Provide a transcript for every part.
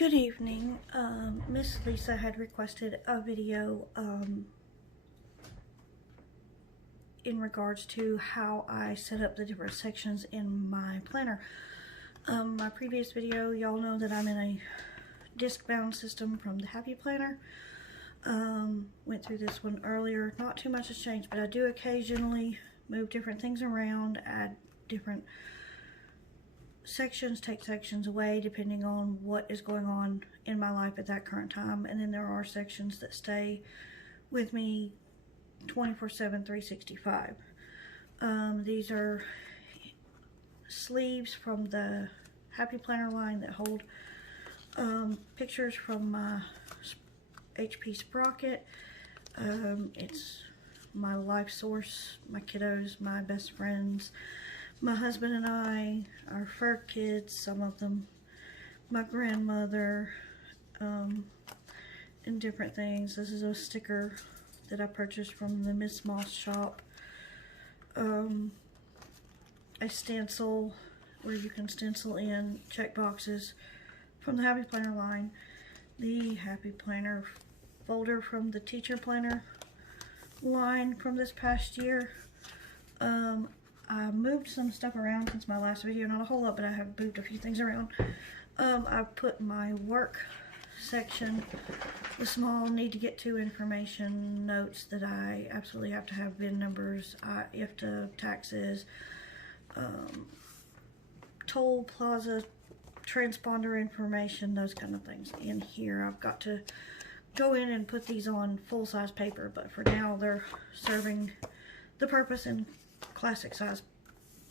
Good evening. Miss Lisa had requested a video in regards to how I set up the different sections in my planner. My previous video, y'all know that I'm in a disc bound system from the Happy Planner. Went through this one earlier. Not too much has changed, but I do occasionally move different things around, add different sections, take sections away depending on what is going on in my life at that current time. And then there are sections that stay with me 24/7, 365. These are sleeves from the Happy Planner line that hold pictures from my HP Sprocket. It's my life source, my kiddos, my best friends, my husband and I, our fur kids, some of them, my grandmother, and different things. This is a sticker that I purchased from the Miss Moss shop. A stencil where you can stencil in check boxes from the Happy Planner line. The Happy Planner folder from the Teacher Planner line from this past year. I moved some stuff around since my last video, not a whole lot, but I have moved a few things around. I put my work section, the small need to get to information, notes that I absolutely have to have, VIN numbers, IFTA, taxes, toll plaza, transponder information, those kind of things in here. I've got to go in and put these on full-size paper, but for now they're serving the purpose in classic size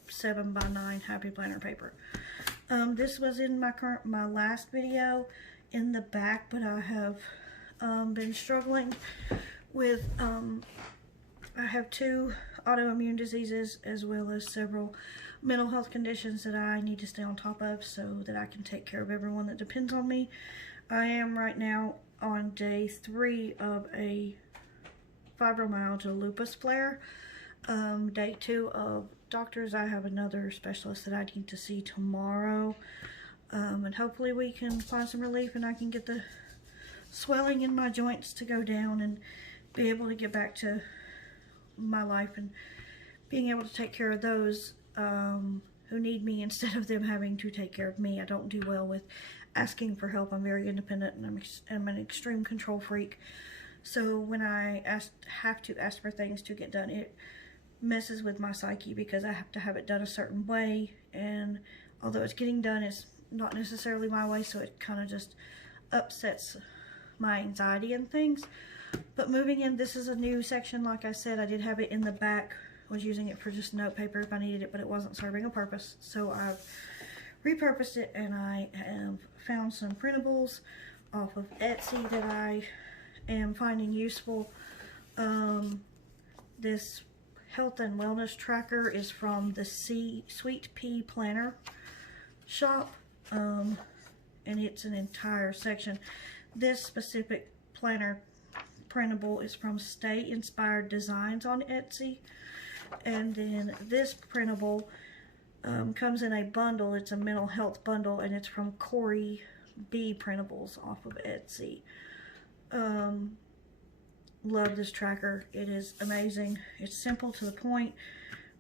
7x9 Happy Planner paper. This was in my last video in the back, but I have been struggling with I have 2 autoimmune diseases as well as several mental health conditions that I need to stay on top of so that I can take care of everyone that depends on me. I am right now on day 3 of a fibromyalgia lupus flare. Day 2 of doctors. I have another specialist that I need to see tomorrow, and hopefully we can find some relief and I can get the swelling in my joints to go down and be able to get back to my life and being able to take care of those who need me instead of them having to take care of me. I don't do well with asking for help. I'm very independent and I'm an extreme control freak. So when I have to ask for things to get done, it messes with my psyche because I have to have it done a certain way, and although it's getting done, it's not necessarily my way, so it kind of just upsets my anxiety and things. But moving in, this is a new section. Like I said, I did have it in the back, was using it for just note paper if I needed it, but it wasn't serving a purpose, so I've repurposed it, and I have found some printables off of Etsy that I am finding useful. This health and wellness tracker is from the Sweet Pea Planner shop, and it's an entire section. This specific planner printable is from Stay Inspired Designs on Etsy, and then this printable comes in a bundle. It's a mental health bundle, and it's from Corey B Printables off of Etsy. Love this tracker. It is amazing. It's simple to the point.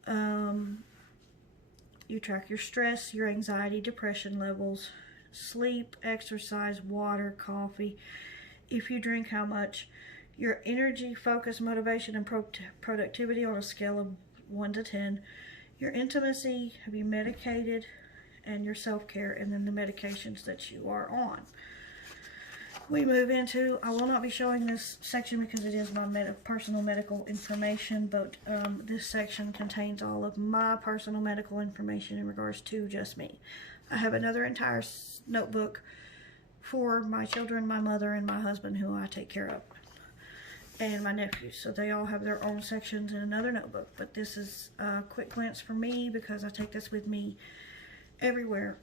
You track your stress, your anxiety, depression levels, sleep, exercise, water, coffee, if you drink, how much, your energy, focus, motivation, and productivity on a scale of 1 to 10, your intimacy, have you medicated, and your self-care, and then the medications that you are on. We move into, I will not be showing this section because it is my personal medical information, but this section contains all of my personal medical information in regards to just me. I have another entire notebook for my children, my mother, and my husband, who I take care of, and my nephews, so they all have their own sections in another notebook. But this is a quick glance for me because I take this with me everywhere.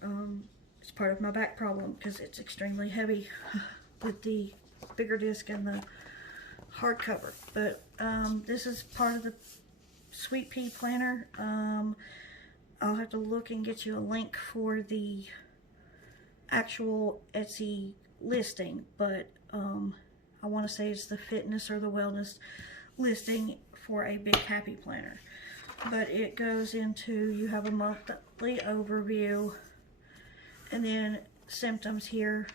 It's part of my back problem because it's extremely heavy with the bigger disc and the hardcover. But this is part of the Sweet Pea Planner. I'll have to look and get you a link for the actual Etsy listing, but I want to say it's the fitness or the wellness listing for a Big Happy Planner. But it goes into, you have a monthly overview, and then symptoms here.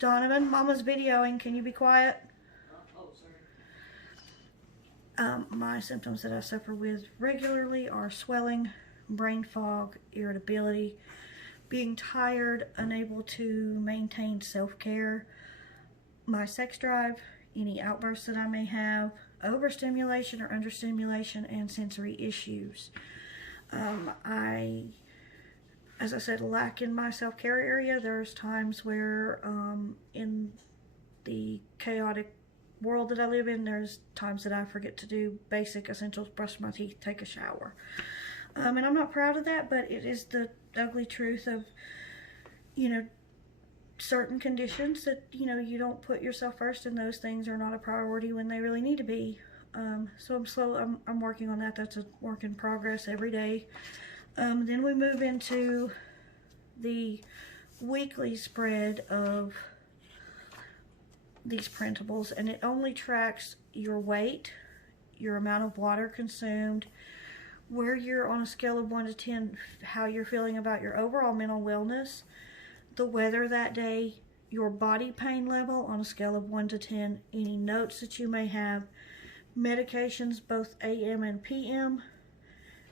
Donovan, Mama's videoing. Can you be quiet? My symptoms that I suffer with regularly are swelling, brain fog, irritability, being tired, unable to maintain self-care, my sex drive, any outbursts that I may have, overstimulation or understimulation, and sensory issues. As I said, lack in my self-care area. There's times where in the chaotic world that I live in, there's times that I forget to do basic essentials, brush my teeth, take a shower. And I'm not proud of that, but it is the ugly truth of, you know, certain conditions that, you know, you don't put yourself first, and those things are not a priority when they really need to be. So I'm working on that. That's a work in progress every day. Then we move into the weekly spread of these printables, and it only tracks your weight, your amount of water consumed, where you're on a scale of 1 to 10, how you're feeling about your overall mental wellness, the weather that day, your body pain level on a scale of 1 to 10, any notes that you may have, medications both AM and PM,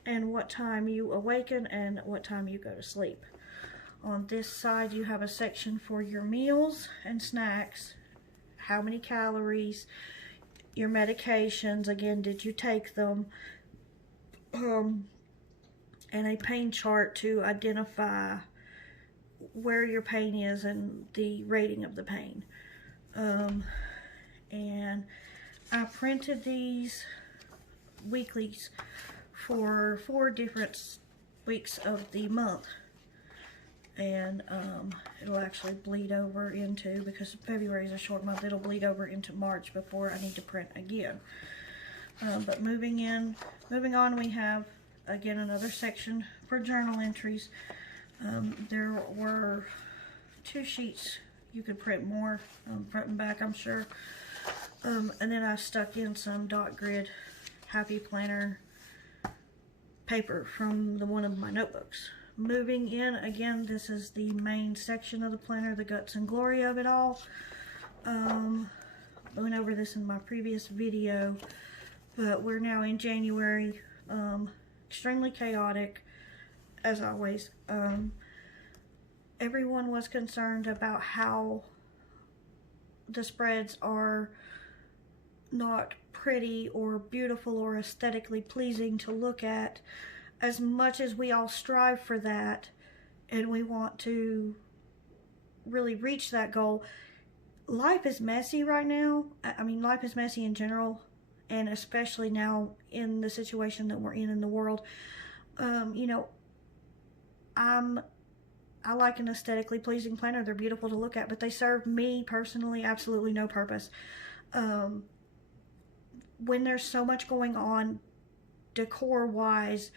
and what time you awaken and what time you go to sleep. On this side you have a section for your meals and snacks, how many calories, your medications, again, did you take them, and a pain chart to identify where your pain is and the rating of the pain. And I printed these weeklies for 4 different weeks of the month, and it'll actually bleed over into, because February is a short month, it'll bleed over into March before I need to print again. But moving on, we have again another section for journal entries. There were 2 sheets. You could print more, front and back, I'm sure. And then I stuck in some dot grid Happy Planner paper from one of my notebooks. Moving in, again, this is the main section of the planner, the guts and glory of it all. I went over this in my previous video, but we're now in January. Extremely chaotic, as always. Everyone was concerned about how the spreads are not pretty or beautiful or aesthetically pleasing to look at. As much as we all strive for that and we want to really reach that goal, life is messy right now. I mean, life is messy in general, and especially now in the situation that we're in the world. You know, I like an aesthetically pleasing planner. They're beautiful to look at, but they serve me personally absolutely no purpose. When there's so much going on decor-wise,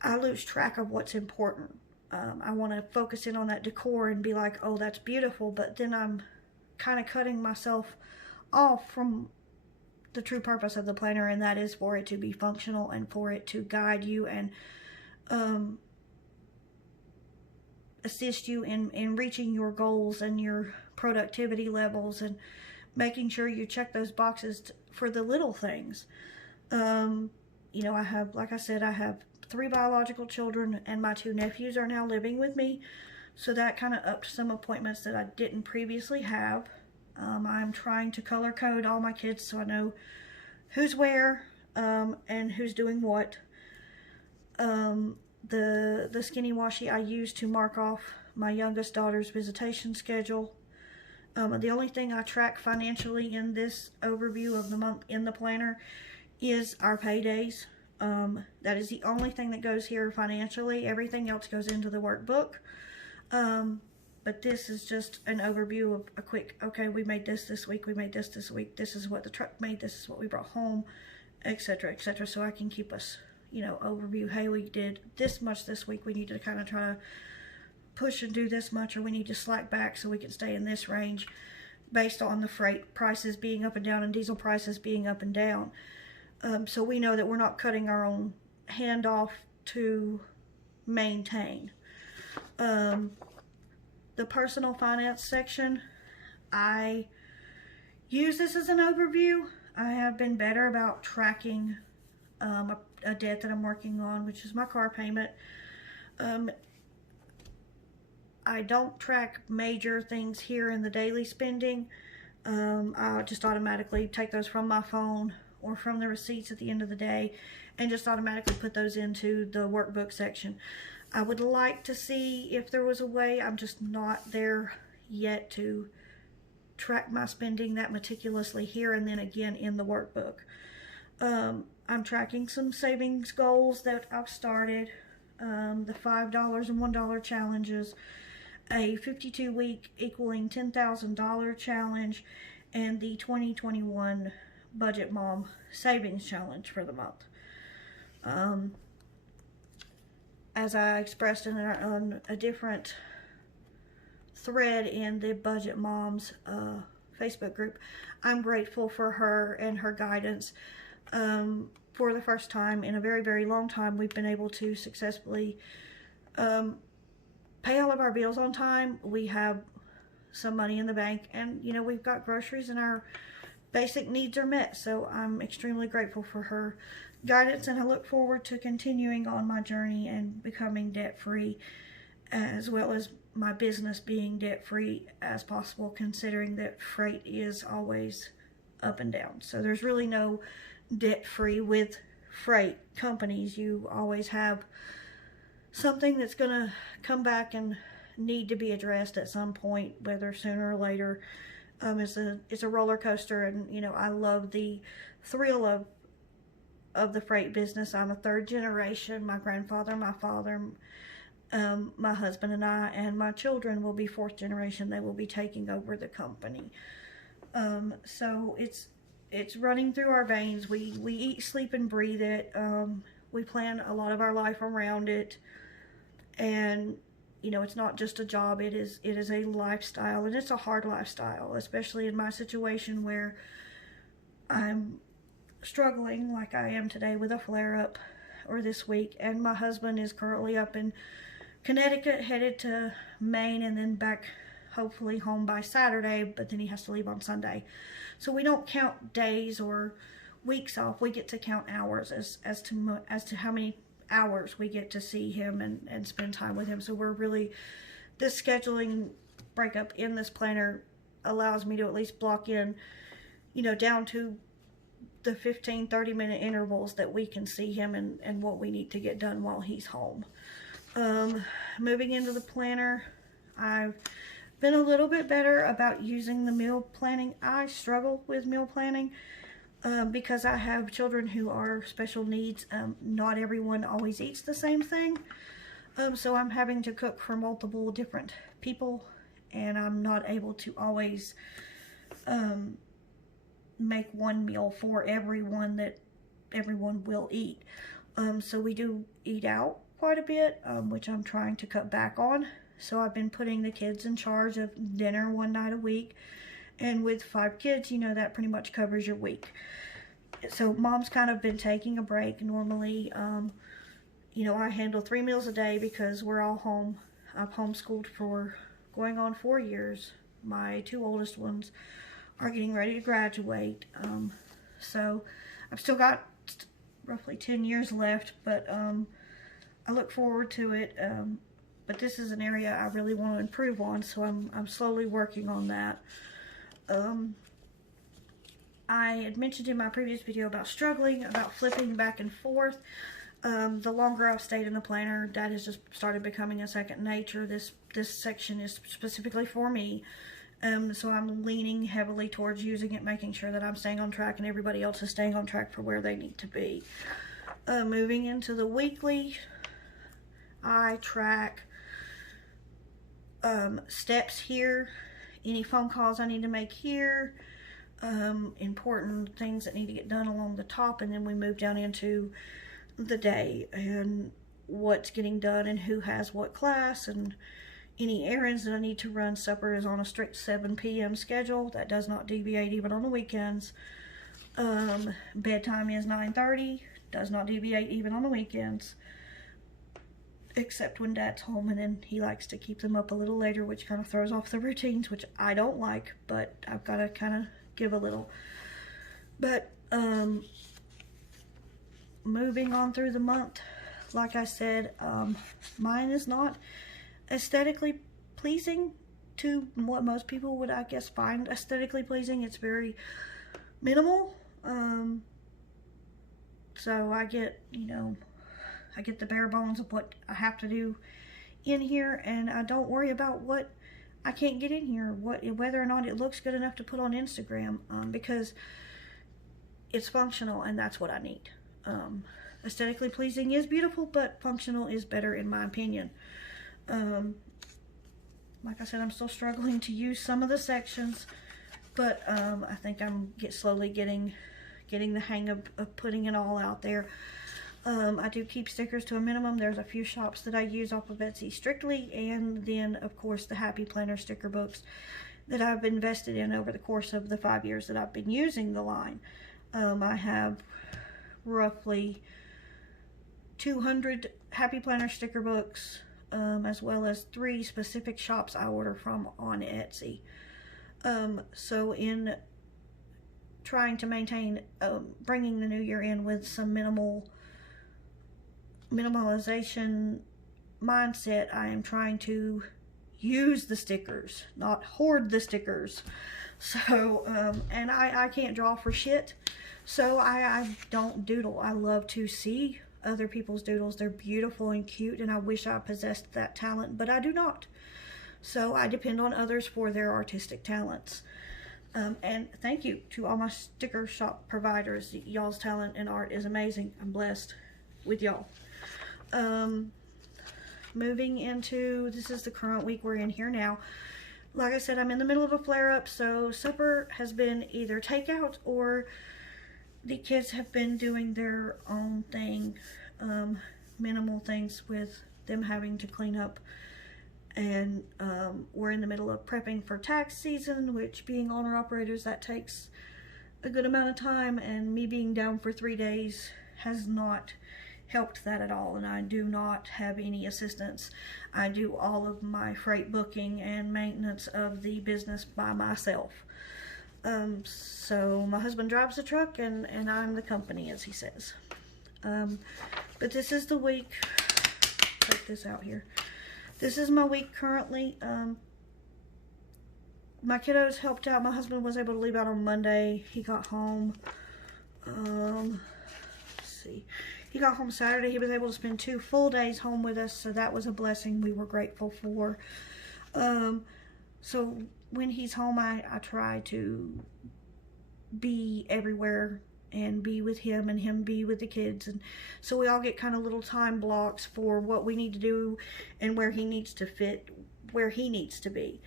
I lose track of what's important. I want to focus in on that decor and be like, oh, that's beautiful, but then I'm kind of cutting myself off from the true purpose of the planner, and that is for it to be functional and for it to guide you and assist you in reaching your goals and your productivity levels, and making sure you check those boxes for the little things. You know, I have, like I said, I have 3 biological children, and my 2 nephews are now living with me, so that kind of upped some appointments that I didn't previously have. I'm trying to color code all my kids so I know who's where, and who's doing what. The skinny washi I use to mark off my youngest daughter's visitation schedule. The only thing I track financially in this overview of the month in the planner is our paydays. That is the only thing that goes here financially. Everything else goes into the workbook. But this is just an overview of a quick, okay, we made this week, we made this week, this is what the truck made, this is what we brought home, etc., etc. So I can keep us, you know, overview, hey, we did this much this week, we need to kind of try to push and do this much, or we need to slack back so we can stay in this range based on the freight prices being up and down and diesel prices being up and down. So we know that we're not cutting our own hand off to maintain. The personal finance section, I use this as an overview. I have been better about tracking a debt that I'm working on, which is my car payment. I don't track major things here in the daily spending. I'll just automatically take those from my phone or from the receipts at the end of the day and just automatically put those into the workbook section. I would like to see if there was a way, I'm just not there yet, to track my spending that meticulously here and then again in the workbook. I'm tracking some savings goals that I've started, the $5 and $1 challenges, a 52-week equaling $10,000 challenge, and the 2021 Budget Mom Savings Challenge for the month. As I expressed in a different thread in the Budget Moms Facebook group, I'm grateful for her and her guidance. For the first time in a very, very long time, we've been able to successfully pay all of our bills on time. We have some money in the bank, and you know, we've got groceries and our basic needs are met. So I'm extremely grateful for her guidance, and I look forward to continuing on my journey and becoming debt-free, as well as my business being debt-free as possible, considering that freight is always up and down. So there's really no debt-free with freight companies. You always have something that's going to come back and need to be addressed at some point, whether sooner or later. It's a roller coaster, and you know, I love the thrill of the freight business. I'm a third generation. My grandfather, my father, my husband and I, and my children will be fourth generation. They will be taking over the company. So it's running through our veins. We eat, sleep, and breathe it. We plan a lot of our life around it, and you know, it's not just a job. It is a lifestyle, and it's a hard lifestyle, especially in my situation where I'm struggling like I am today with a flare-up, or this week, and my husband is currently up in Connecticut, headed to Maine, and then back hopefully home by Saturday, but then he has to leave on Sunday. So we don't count days or weeks off. We get to count hours as to how many hours we get to see him and spend time with him. So we're really, this scheduling breakup in this planner allows me to at least block in, you know, down to the 15-30 minute intervals that we can see him and what we need to get done while he's home. Moving into the planner, I've been a little bit better about using the meal planning. I struggle with meal planning because I have children who are special needs. Not everyone always eats the same thing. So I'm having to cook for multiple different people, and I'm not able to always make one meal for everyone that everyone will eat. So we do eat out quite a bit, which I'm trying to cut back on. So I've been putting the kids in charge of dinner one night a week. And with 5 kids, you know, that pretty much covers your week. So mom's kind of been taking a break. Normally, you know, I handle 3 meals a day because we're all home. I've homeschooled for going on 4 years. My 2 oldest ones are getting ready to graduate. So I've still got roughly 10 years left, but I look forward to it. But this is an area I really want to improve on, so I'm slowly working on that. I had mentioned in my previous video about struggling, about flipping back and forth. The longer I've stayed in the planner, that has just started becoming a second nature. This section is specifically for me. So I'm leaning heavily towards using it, making sure that I'm staying on track and everybody else is staying on track for where they need to be. Moving into the weekly, I track steps here, any phone calls I need to make here, important things that need to get done along the top, and then we move down into the day and what's getting done and who has what class, and any errands that I need to run. Supper is on a strict 7 p.m. schedule. That does not deviate even on the weekends. Bedtime is 9:30. Does not deviate even on the weekends. Except when Dad's home, and then he likes to keep them up a little later, which kind of throws off the routines, which I don't like, but I've got to kind of give a little. But moving on through the month, like I said, mine is not aesthetically pleasing to what most people would, I guess, find aesthetically pleasing. It's very minimal. So I get, I get the bare bones of what I have to do in here, and I don't worry about what I can't get in here, whether or not it looks good enough to put on Instagram, because it's functional, and that's what I need. Aesthetically pleasing is beautiful, but functional is better in my opinion. Like I said, I'm still struggling to use some of the sections, but I think I'm slowly getting the hang of putting it all out there. I do keep stickers to a minimum. There's a few shops that I use off of Etsy strictly, and then of course the Happy Planner sticker books that I've invested in over the course of the 5 years that I've been using the line. I have roughly 200 Happy Planner sticker books, as well as 3 specific shops I order from on Etsy. So in trying to maintain bringing the new year in with some minimalization mindset, I am trying to use the stickers, not hoard the stickers. So and I can't draw for shit, so I don't doodle. I love to see other people's doodles. They're beautiful and cute, and I wish I possessed that talent, but I do not. So I depend on others for their artistic talents. And thank you to all my sticker shop providers. Y'all's talent and art is amazing. I'm blessed with y'all. Moving into, this is the current week we're in here now. Like I said, I'm in the middle of a flare-up, so supper has been either takeout or the kids have been doing their own thing, minimal things with them having to clean up. And we're in the middle of prepping for tax season, which, being owner operators, that takes a good amount of time, and me being down for 3 days has not helped that at all, and I do not have any assistance. I do all of my freight booking and maintenance of the business by myself. So my husband drives the truck, and I'm the company, as he says. But this is the week. Take this out here. This is my week currently. My kiddos helped out. My husband was able to leave out on Monday. He got home. Let's see. He got home Saturday. He was able to spend 2 full days home with us, so that was a blessing we were grateful for. So when he's home, I try to be everywhere and be with him, and him be with the kids, and so we all get kind of little time blocks for what we need to do and where he needs to fit, where he needs to be.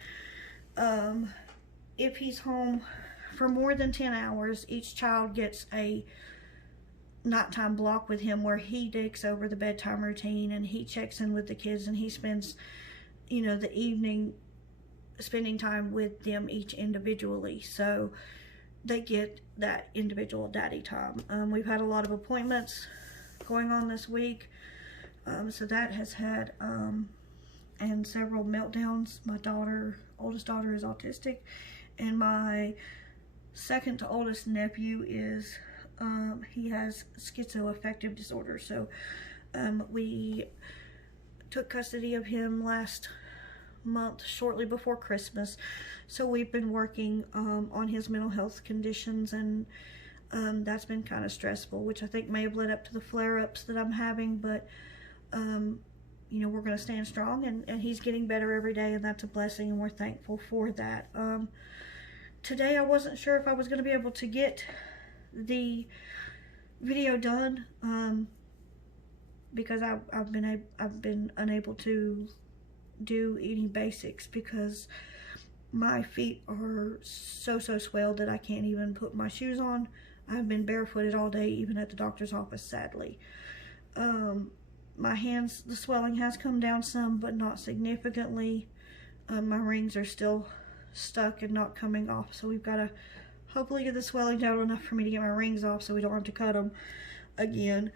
If he's home for more than 10 hours, each child gets a nighttime block with him where he takes over the bedtime routine, and he checks in with the kids, and he spends, the evening spending time with them each individually. So they get that individual daddy time. We've had a lot of appointments going on this week, so that has had and several meltdowns. My oldest daughter is autistic, and my second to oldest nephew is he has schizoaffective disorder. So we took custody of him last month, shortly before Christmas. So we've been working on his mental health conditions, and that's been kind of stressful, which I think may have led up to the flare-ups that I'm having, but we're going to stand strong, and he's getting better every day, and that's a blessing, and we're thankful for that. Today I wasn't sure if I was going to be able to get the video done, because I've been unable to do any basics because my feet are so swelled that I can't even put my shoes on. I've been barefooted all day, even at the doctor's office, sadly. My hands, the swelling has come down some, but not significantly. My rings are still stuck and not coming off, so we've got to hopefully get the swelling down enough for me to get my rings off so we don't have to cut them again.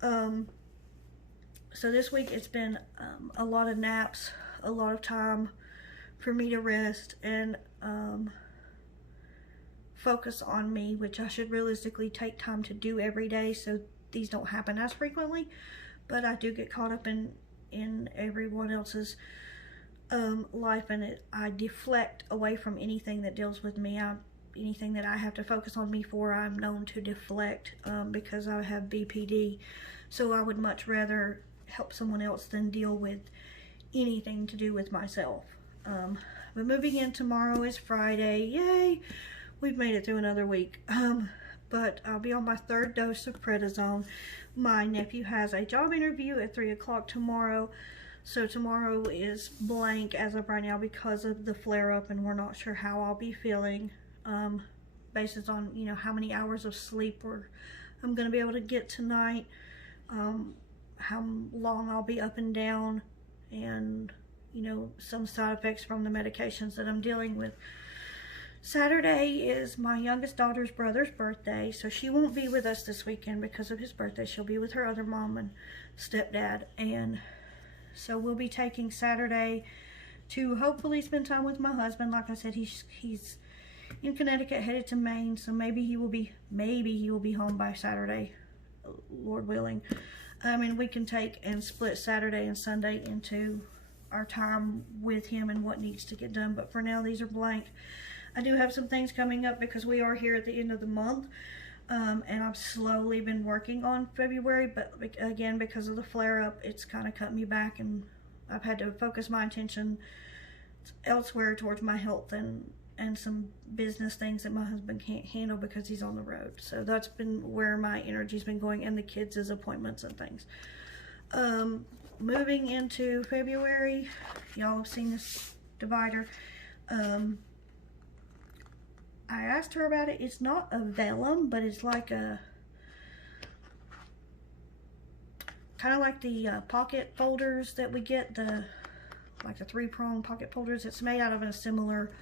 So this week it's been a lot of naps, a lot of time for me to rest and focus on me, which I should realistically take time to do every day so these don't happen as frequently. But I do get caught up in everyone else's life, and I deflect away from anything that deals with me. Anything that I have to focus on me for, I'm known to deflect because I have BPD. So I would much rather help someone else than deal with anything to do with myself. But moving in tomorrow is Friday. Yay! We've made it through another week. But I'll be on my 3rd dose of prednisone. My nephew has a job interview at 3 o'clock tomorrow. So tomorrow is blank as of right now because of the flare-up, and we're not sure how I'll be feeling. Based on, you know, how many hours of sleep I'm going to be able to get tonight. How long I'll be up and down, and, you know, some side effects from the medications that I'm dealing with. Saturday is my youngest daughter's brother's birthday, so she won't be with us this weekend because of his birthday. She'll be with her other mom and stepdad, and so we'll be taking Saturday to hopefully spend time with my husband. Like I said, he's in Connecticut headed to Maine, so maybe he will be home by Saturday, Lord willing. And we can take and split Saturday and Sunday into our time with him and what needs to get done, but for now these are blank. I do have some things coming up because we are here at the end of the month, and I've slowly been working on February, but again, because of the flare-up, it's kind of cut me back, and I've had to focus my attention elsewhere towards my health and some business things that my husband can't handle because he's on the road. So that's been where my energy's been going, and the kids' appointments and things. Moving into February, y'all have seen this divider. I asked her about it. It's not a vellum, but it's like a kind of like the pocket folders that we get, like the 3-prong pocket folders. It's made out of a similar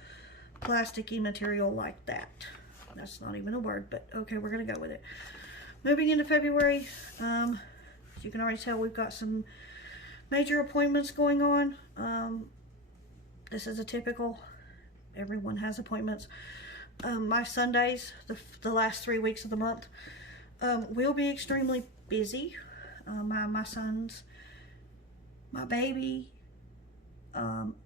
plasticky material like that. That's not even a word, but okay, we're gonna go with it. Moving into February, as you can already tell, we've got some major appointments going on. This is a typical, everyone has appointments. My Sundays, the last 3 weeks of the month, will be extremely busy. My baby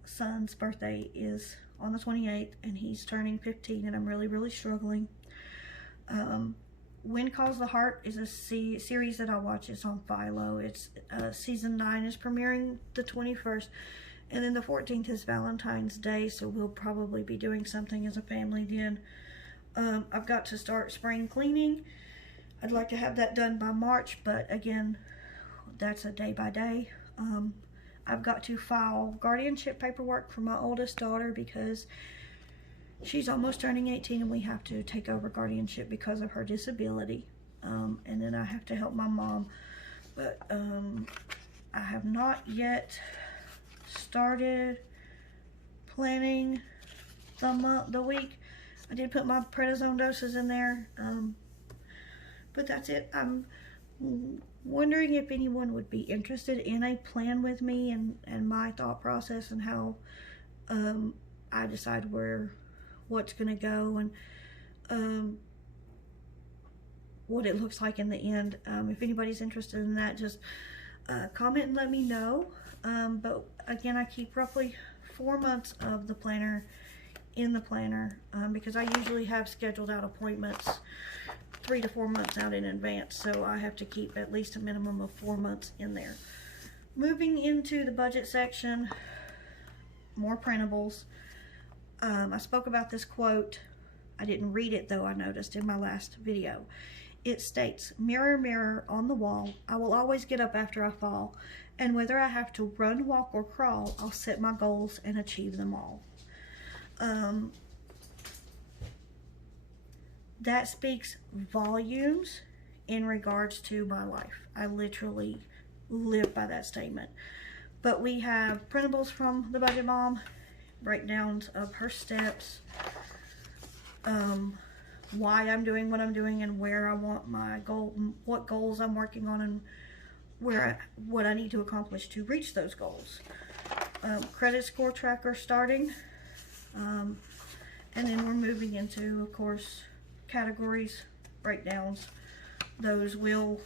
son's birthday is on the 28th, and he's turning 15, and I'm really struggling. When Calls the Heart is a series that I watch. It's on Philo. It's season 9 is premiering the 21st, and then the 14th is Valentine's Day, so we'll probably be doing something as a family then. I've got to start spring cleaning. I'd like to have that done by March, but again, that's a day by day. I've got to file guardianship paperwork for my oldest daughter because she's almost turning 18, and we have to take over guardianship because of her disability. And then I have to help my mom. But I have not yet started planning the week. I did put my prednisone doses in there, but that's it. I'm wondering if anyone would be interested in a plan with me and my thought process and how I decide what's gonna go and what it looks like in the end. If anybody's interested in that, just comment and let me know. But again, I keep roughly 4 months of the planner in the planner because I usually have scheduled out appointments 3 to 4 months out in advance, so I have to keep at least a minimum of 4 months in there. Moving into the budget section, more printables. I spoke about this quote. I didn't read it though, I noticed in my last video. It states, "Mirror, mirror on the wall, I will always get up after I fall, and whether I have to run, walk, or crawl, I'll set my goals and achieve them all." That speaks volumes in regards to my life. I literally live by that statement. But we have printables from the Budget Mom, breakdowns of her steps, why I'm doing what I'm doing, and where I want my goal, what goals I'm working on, and what I need to accomplish to reach those goals. Credit score tracker starting, and then we're moving into, of course, categories, breakdowns. Those will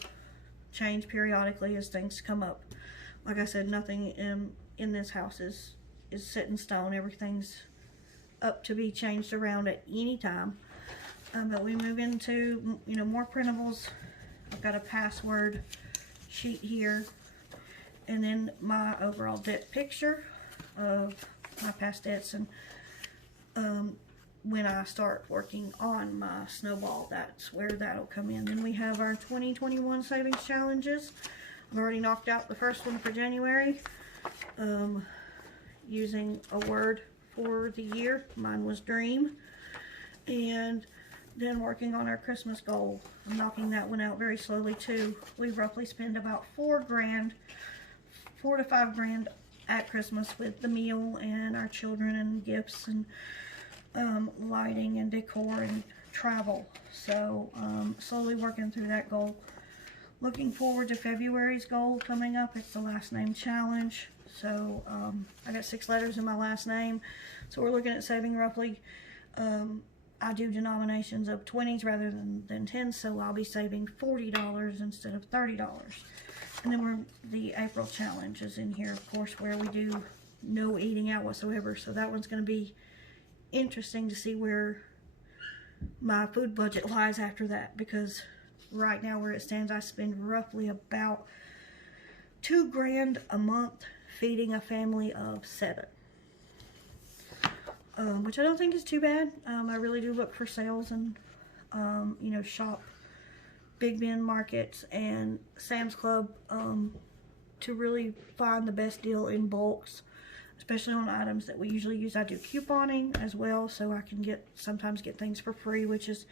change periodically as things come up. Like I said, nothing in this house is set in stone. Everything's up to be changed around at any time. But we move into, more printables. I've got a password sheet here, and then my overall debt picture of my past debts, and when I start working on my snowball, that's where that'll come in. Then we have our 2021 savings challenges. I've already knocked out the first one for January, using a word for the year. Mine was dream. And then working on our Christmas goal. I'm knocking that one out very slowly too. We roughly spend about $4 to $5 grand at Christmas with the meal and our children and gifts and lighting and decor and travel. So slowly working through that goal. Looking forward to February's goal coming up. It's the last name challenge. So I got 6 letters in my last name. So we're looking at saving roughly, I do denominations of 20s rather than 10s, so I'll be saving $40 instead of $30. And then the April challenge is in here, of course, where we do no eating out whatsoever. So that one's going to be interesting to see where my food budget lies after that, because right now where it stands, I spend roughly about $2 grand a month feeding a family of 7. Which I don't think is too bad. I really do look for sales and, shop Big Ben markets and Sam's Club to really find the best deal in bulks, especially on items that we usually use. I do couponing as well, so I can sometimes get things for free, which is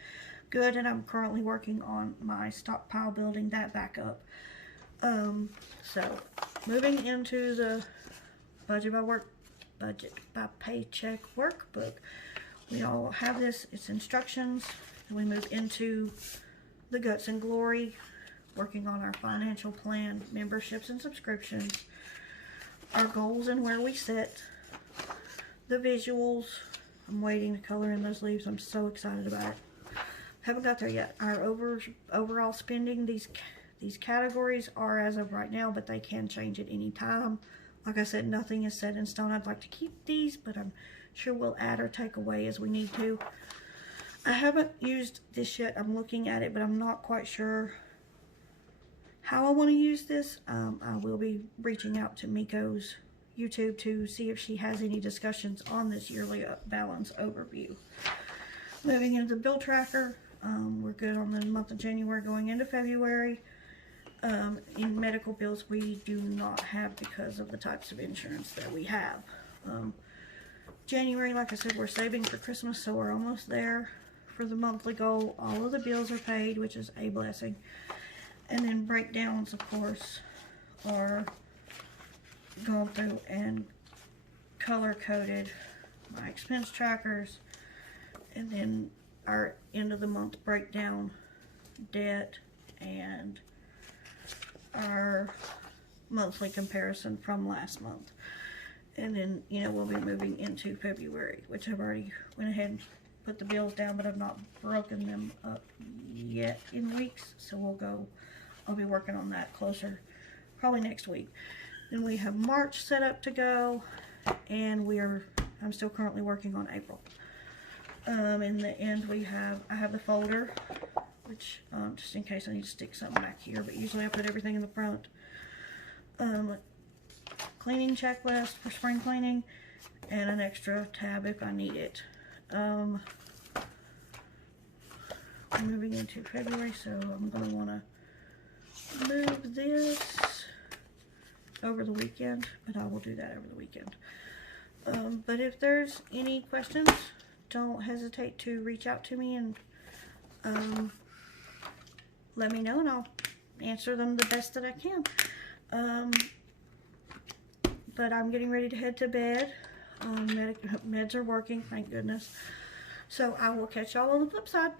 good. And I'm currently working on my stockpile, building that back up. So moving into the budget by paycheck workbook. We all have this. It's instructions. And we move into the guts and glory, working on our financial plan, memberships and subscriptions, our goals and where we sit, the visuals. I'm waiting to color in those leaves. I'm so excited about it. Haven't got there yet. Our overall spending. These categories are as of right now, but they can change at any time. Like I said, nothing is set in stone. I'd like to keep these, but I'm sure we'll add or take away as we need to. I haven't used this yet. I'm looking at it, but I'm not quite sure how I want to use this. I will be reaching out to Miko's YouTube to see if she has any discussions on this yearly balance overview. Moving into the bill tracker. We're good on the month of January going into February. In medical bills, we do not have because of the types of insurance that we have. January, like I said, we're saving for Christmas, so we're almost there for the monthly goal. All of the bills are paid, which is a blessing. And then breakdowns, of course, are going through and color-coded my expense trackers, and then our end of the month breakdown, debt, and our monthly comparison from last month. And then, we'll be moving into February, which I've already went ahead and put the bills down, but I've not broken them up yet in weeks. So I'll be working on that closer, probably next week. Then we have March set up to go, and I'm still currently working on April. In the end, I have the folder, which, just in case I need to stick something back here, but usually I put everything in the front. Cleaning checklist for spring cleaning, and an extra tab if I need it. I'm moving into February, so I'm going to want to move this over the weekend, but I will do that over the weekend. But if there's any questions, don't hesitate to reach out to me and let me know, and I'll answer them the best that I can. But I'm getting ready to head to bed. Meds are working, thank goodness. So I will catch y'all on the flip side.